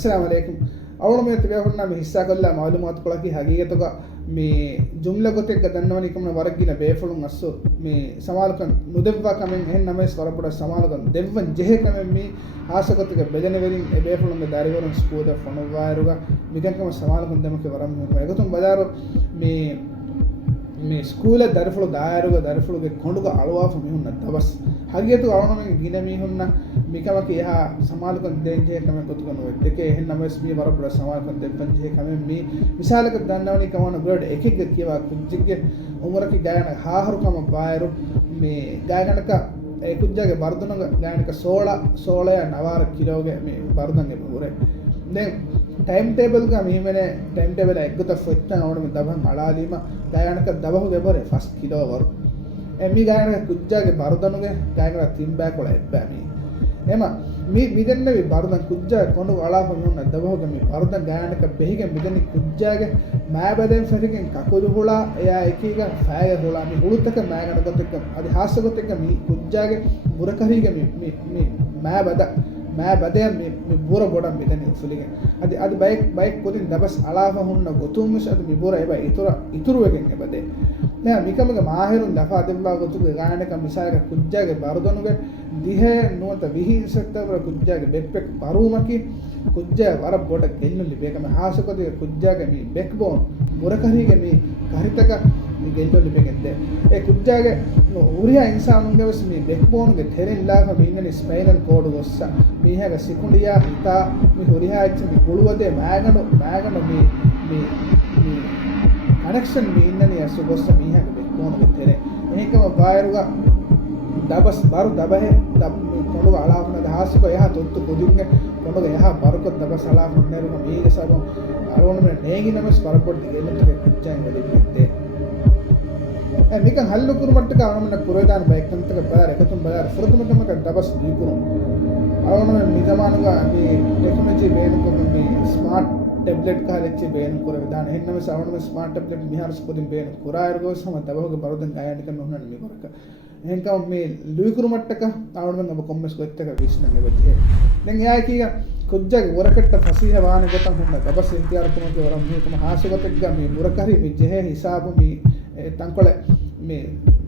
अस्सलाम वालेकुम අවුල මේ තිබෙන්න මේ හිස්සා කළා මාලුමාත් කොලකි හගීගතක මේ ජුම්ලා ගොතෙක් දන්නවනි කම වරක්ගින බේෆලුන් අස්සෝ මේ සමාලකන් නුදෙව්වා කමෙන් එහෙන් නමස් වරපොඩ සමාලකන් දෙව්වන් ජෙහෙ කමෙන් මේ ආසගතක බෙදෙන වෙරින් ඒ බේෆලුන් දාරිවරන් ස්කෝද ෆොනවායරුග මිකන්කම සමාලකන් දෙමක වරම් එකතුම් බදාරෝ මේ ස්කූල දරෆලු දායරුග දරෆලුගේ කොඬුග අලවාෆ මිහුන්න දවස් හගියතු අවනමගේ ගින මිහුන්න මිකමක එහා සමාලකන් දෙන්ජේ කම කොතුකන වෙ දෙකේ එහෙන් නමස් මේ වරපොඩ සමාලකන් දෙපන් ජෙහෙ කමෙන් මේ විශාලක දන්නවනි කවන බර්ඩ් එකෙක් කියවා කුජ්ජිගේ උමරකි ගායන හාහරුකම බායරු මේ ගායනක ඒ කුජ්ජගේ බර්ධන ගායනක 16 නවාර කිලෝගේ මේ බර්ධන්ගේ පුරේ දැන් ටයිම් ටේබල් එක මෙහෙමනේ ටයිම් ටේබල් එක එක්කත ෆොච්චන ඕන මේ දබන් අලාදීම ගායනක දබහු දෙබරේ ෆස්ට් කිලෝ වර එමි ගායනක කුජ්ජගේ බර්ධනුගේ ගායනක තිම්බෑ කොළ එබ්බෑ මේ එම මේ මිදෙන්නේ මේ බර්ධන් කුජ්ජා කොණු අලාප නුන්න දබහුගේ මේ බර්ධන් ගායනක බෙහිගෙන් මිදෙන්නේ කුජ්ජාගේ මෑබදෙන් ෆරිගෙන් කකුදු හොලා එයා එකීක ෆෑය හොලා මේ උළුතක මෑගන ගොතක අදි හාස්සගොතක මේ කුජ්ජාගේ බුරකරීගේ මේ මෑබද මෑබදෙන් මේ බුර ගොඩම් මිදෙන්නේ උසුලිගේ අදි බයික් කොටින් දබස් අලාප හොන්න ගොතුම් මිස අදි මේ බුර එබ ඉතුරු වෙගෙන් එබදේ නෑ මිකමක මාහිරුන් දෆා දෙබ්බා ගොතුගේ ගායනක මිසාලක කුජ්ජාගේ බර්ධනුගේ දිහේ නුවත විහිසත්තවර කුජ්ජාගේ බෙක්පෙක් පරුමකි කුජ්ජා වර බොඩ ගෙල්ලුලි බේකම හාසකොතේ කුජ්ජාගේ මේ බෙක්බෝන් බුරකරීගේ මේ කරිතක මේ ගෙල්ලුලි බෙකෙන්ද ඒ කුජ්ජාගේ උරියා ඉන්සානුන්ගේ මේ බෙක්බෝන්ගේ තෙරෙන් ලාක මින්ගනි ස්පයිනල් කෝඩ් ගොස්ස මීහක සිකුඩියා හිතා මේ හොරියා ඉච්ච මේ කුළුවදේ මෑගන මේ කනෙක්ෂන් මේ ඉන්නනේ අසු ගොස්ස මීහක බෙක්බෝන්ගේ තෙරේ මේකම බායරුගා දබස් බරු දබහේ මේ කොළු අලාපන දහසක එහා තොත්තු කොදින්ගේ කොළු එහා බරුක දබස් අලාපන නේරුම මේක සබ අරෝන මේ නේගි නමස් පරපොඩ් දෙලෙන්නක කුච්චයන් වෙලිත්තේ මේක හල්ලු කුරුමට්ටක අවනමන කුරේදාන බයික්කන්තක බාර එකතුම් බාර ෆුරුතුමකමක දබස් දීකුරු අවනම මිදමානුග මේ ටෙක්නොලොජි බේනකොම මේ ස්මාර්ට් ටැබ්ලට් කාලෙච්චි බේන කුර විදාන හෙන්නම සවනම ස්මාර්ට් ටැබ්ලට් මිහාරස් කොදින් බේන කුරායරගෝ සම දබහුගේ බරුදන් ගායනික නොහන්න මේ කරක එහෙනම් මේ ලුයිකුරු මට්ටක ආවඩම ඔබ කොම්මස් කොත්තක විශ්නංගේ බච්චේ දැන් යා කීය කුජ්ජගේ වරකට්ට ෆසීහ වාන ගතන් හොන්න දබස් ඉන්තියාරතුමක වරම් මේකම හාසගතක මේ මුරකරි මේ ජෙහෙ හිසාබ මේ තංකොල මේ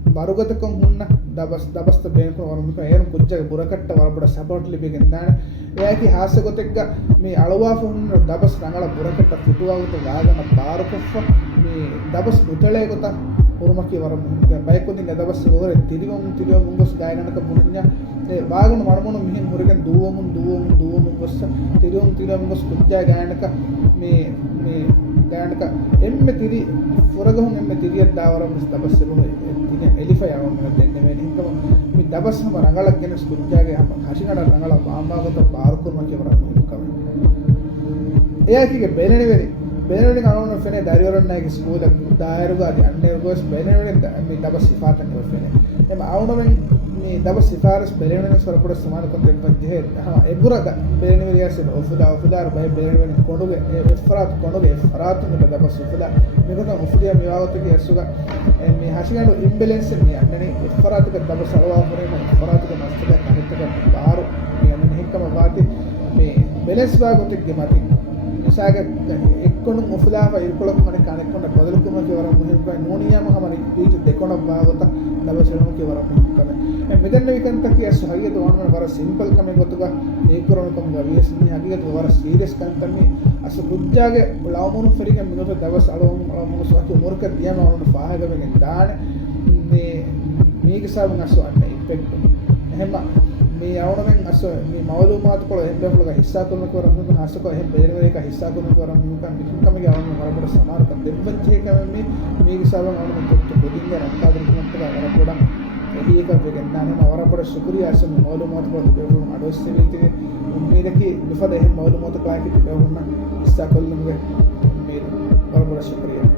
බරුගතකම් හොන්න දබස්ත බේනක වරම් මේක කුජ්ජගේ බුරකට්ට වරබඩ සපෝට් ලිපිගෙන් දාන යා කී හාසගතක මේ අලවා හොන්න දබස් රංගල බුරකට්ට පිටුවවුත ගාගන බාරකොෆ මේ දබස් උතලේ ගත උරුමකී වරම් බයිකොදින් දබස් ඕරේ තිරිවම් මුංගස් ගායනනක මුණ්ඤා ඒ වාගුණ මණමුණ මිහින් මුරගෙන් දුවමුන් ගොස්ස තිරිවම් මුංගස් කුජ්ජා ගායනක මේ ගායනක එම්මෙ තිරි ෆොරගහුන් එම්මෙ තිරියක් දාවරම් දබස් සෙබුනේ තින එලිෆය යවම දෙන්නේ මේ නිකම මේ දබස්ම රංගලක් ගෙන කුජ්ජාගේ හසිනඩ රංගල ආම්මාගත බාරුකුරුමකී වරම් කම එයා කීගේ බෙලෙනේ වෙරි බේනවලින් අනුන ෆෙනේ දරිවරන් නැගේ ස්කූල දායරුගා අන්නේ ගොස් බේනවලින් මේ දබස් සිෆාතන් කරෆෙනේ එම අවුනමෙන් මේ දබස් සිෆාරස් බේනවලින් සරපොඩ සමාන කොන්දෙන් පද්දේ එබුරද බේනවලියස් ඔෆුදාර බයි බේනවලින් කොඩුගේ කොඩුගේ ෆරාත් මේ දබස් ඔෆුදා මේක තමයි ඔෆුදියා මිවාවතගේ අසුගා මේ හසිගාඩු ඉම්බැලන්ස් මේ අන්නේ ෆරාත්ක දබස් අලවා කරේ ෆරාත්ක මස්තක කහිතක බාරු මේ අන්නේ හිකම වාති මේ බැලන්ස් වාගොතගේ මතින් सागे एक्कोण मुफलाफ इरकोलक मने कानेक्कोण बदलकुम के वरा मुहिबा नोनियाम हमारी बीच देखोण बागोता दबसरम के वरा मुकमे मेदन विकंत की सहाय तो वन वरा सिंपल कमे गोतुगा एकरोण कम गवियस नि हकीकत वरा सीरियस कंतमी अस गुज्जागे लावमुन फरिगे मिनोto दबस अलवमुन स्वाके मोरक दियाम वन फाहगमे दान මේක සාවුන් අසු අන්න ඉපෙක්ට් එහෙම මේ යවණෙන් අසු මේ මවලුමාත් කොළ එම්බෙෆලක හිස්සා කරන කරන් දුන්න හසක එහෙම බෙදෙන එක හිස්සා කරන කරන් මුකන් කමගේ යවන්න වරපොඩ සමාරක දෙබ්බච්චේ කමේ මේක සාවුන් අවුන කොච්ච බෙදින්න රක්කාදින් මත්තක වරපොඩ එහි එක වෙගෙන නාන වරපොඩ ශුක්‍රියා අසු මවලුමාත් කොළ දෙබ්බුන් අඩොස්සේ ඉතිරි මේකේ විෆද එහෙම මවලුමාත් කොළ කිති බෙවුන්න හිස්සා කරන මේ වරපොඩ ශුක්‍රියා